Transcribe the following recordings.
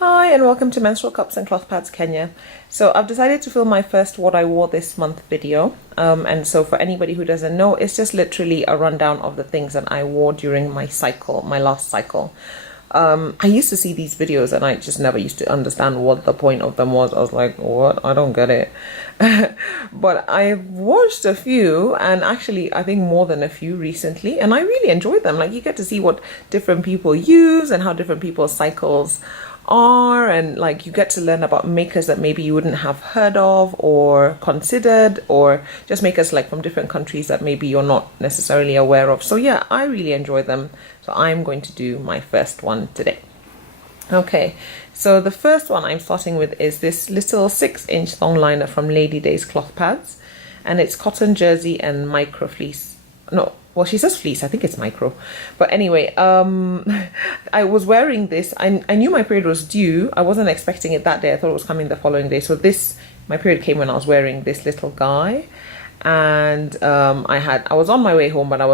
Hi and welcome to Menstrual Cups and Cloth Pads Kenya. So I've decided to film my first what I wore this month video, and so for anybody who doesn't know, it's just literally a rundown of the things that I wore during my cycle, my last cycle. I used to see these videos and I just never used to understand what the point of them was. I was like, what? I don't get it. But I've watched a few, and actually I think more than a few recently, and I really enjoyed them. Like, you get to see what different people use and how different people's cycles are, and like you get to learn about makers that maybe you wouldn't have heard of or considered, or just makers like from different countries that maybe you're not necessarily aware of. So yeah, I really enjoy them. So I'm going to do my first one today. Okay, so the first one I'm starting with is this little 6-inch thong liner from Lady Days Cloth Pads, and it's cotton jersey and micro fleece. No, well, she says fleece, I think it's micro. But anyway, I was wearing this. I knew my period was due. I wasn't expecting it that day. I thought it was coming the following day. So my period came when I was wearing this little guy. And I was on my way home, but I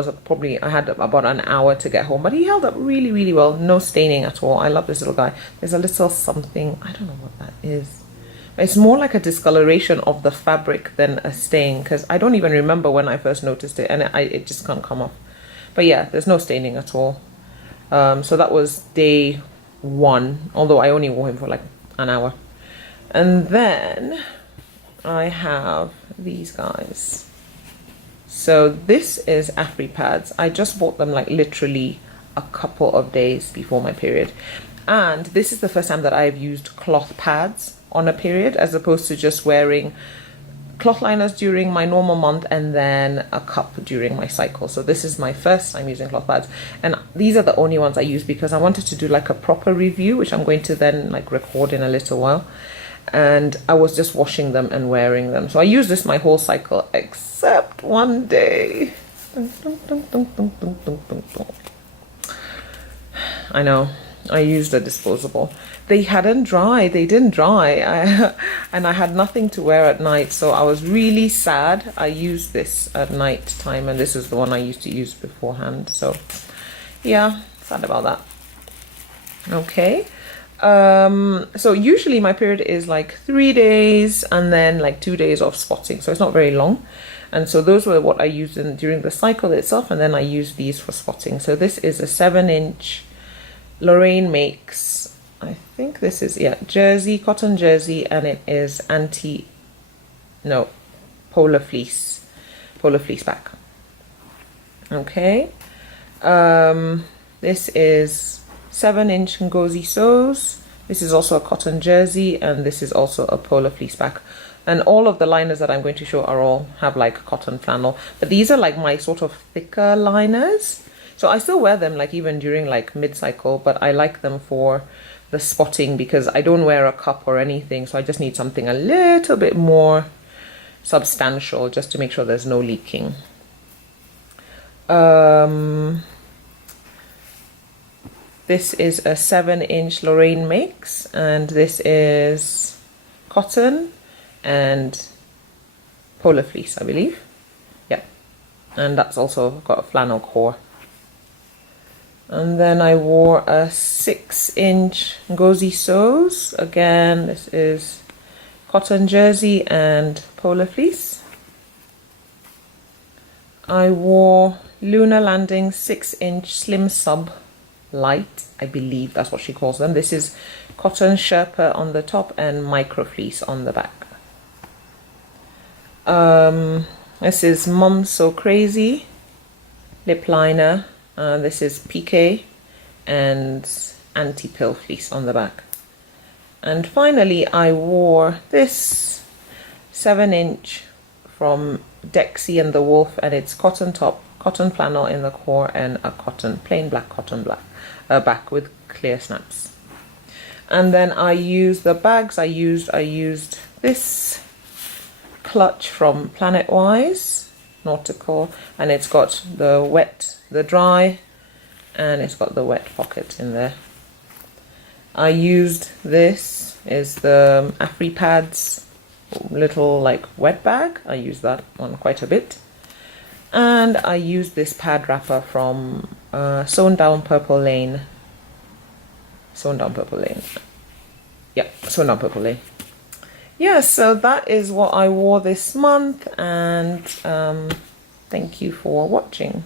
had about an hour to get home. But he held up really, really well. No staining at all. I love this little guy. There's a little something, I don't know what that is. It's more like a discoloration of the fabric than a stain, because I don't even remember when I first noticed it, and it just can't come off. But yeah, there's no staining at all. So that was day 1, although I only wore him for like an hour. And then I have these guys. So this is Afri pads. I just bought them like literally a couple of days before my period. And this is the first time that I've used cloth pads on a period, as opposed to just wearing cloth liners during my normal month and then a cup during my cycle. So this is my first time using cloth pads, and these are the only ones I use because I wanted to do like a proper review, which I'm going to then like record in a little while. And I was just washing them and wearing them. So I used this my whole cycle except one day. I know, I used a disposable. They didn't dry, and I had nothing to wear at night, so I was really sad. I used this at night time, and this is the one I used to use beforehand. So yeah, sad about that. Okay. So usually my period is like 3 days and then like 2 days of spotting, so it's not very long. And so those were what I used during the cycle itself, and then I used these for spotting. So this is a 7-inch Lorraine Makes, I think this is, yeah, jersey, cotton jersey, and it is polar fleece back. Okay. This is 7-inch Ngozi Sews. This is also a cotton jersey, and this is also a polar fleece back. And all of the liners that I'm going to show have like cotton flannel, but these are like my sort of thicker liners. So I still wear them like even during like mid-cycle, but I like them for the spotting because I don't wear a cup or anything. So I just need something a little bit more substantial just to make sure there's no leaking. This is a 7-inch Lorraine Makes, and this is cotton and polar fleece, I believe. Yeah, and that's also got a flannel core. And then I wore a 6-inch Ngozi Sews. Again, this is cotton jersey and polar fleece. I wore Lunar Landing 6-inch Slim Sub Light, I believe that's what she calls them. This is cotton Sherpa on the top and micro fleece on the back. This is Mom So Crazy lip liner. This is PK and anti-pill fleece on the back. And finally, I wore this 7-inch from Dexy and the Wolf, and it's cotton top, cotton flannel in the core, and a plain black cotton back with clear snaps. And then I used the bags. I used this clutch from Planet Wise Nautical, and it's got the dry, and it's got the wet pocket in there. I used this is the Afri Pads little like wet bag. I use that one quite a bit. And I used this pad wrapper from Sewn Down Purple Lane. Yeah, so not purpley. Yeah, so that is what I wore this month, and thank you for watching.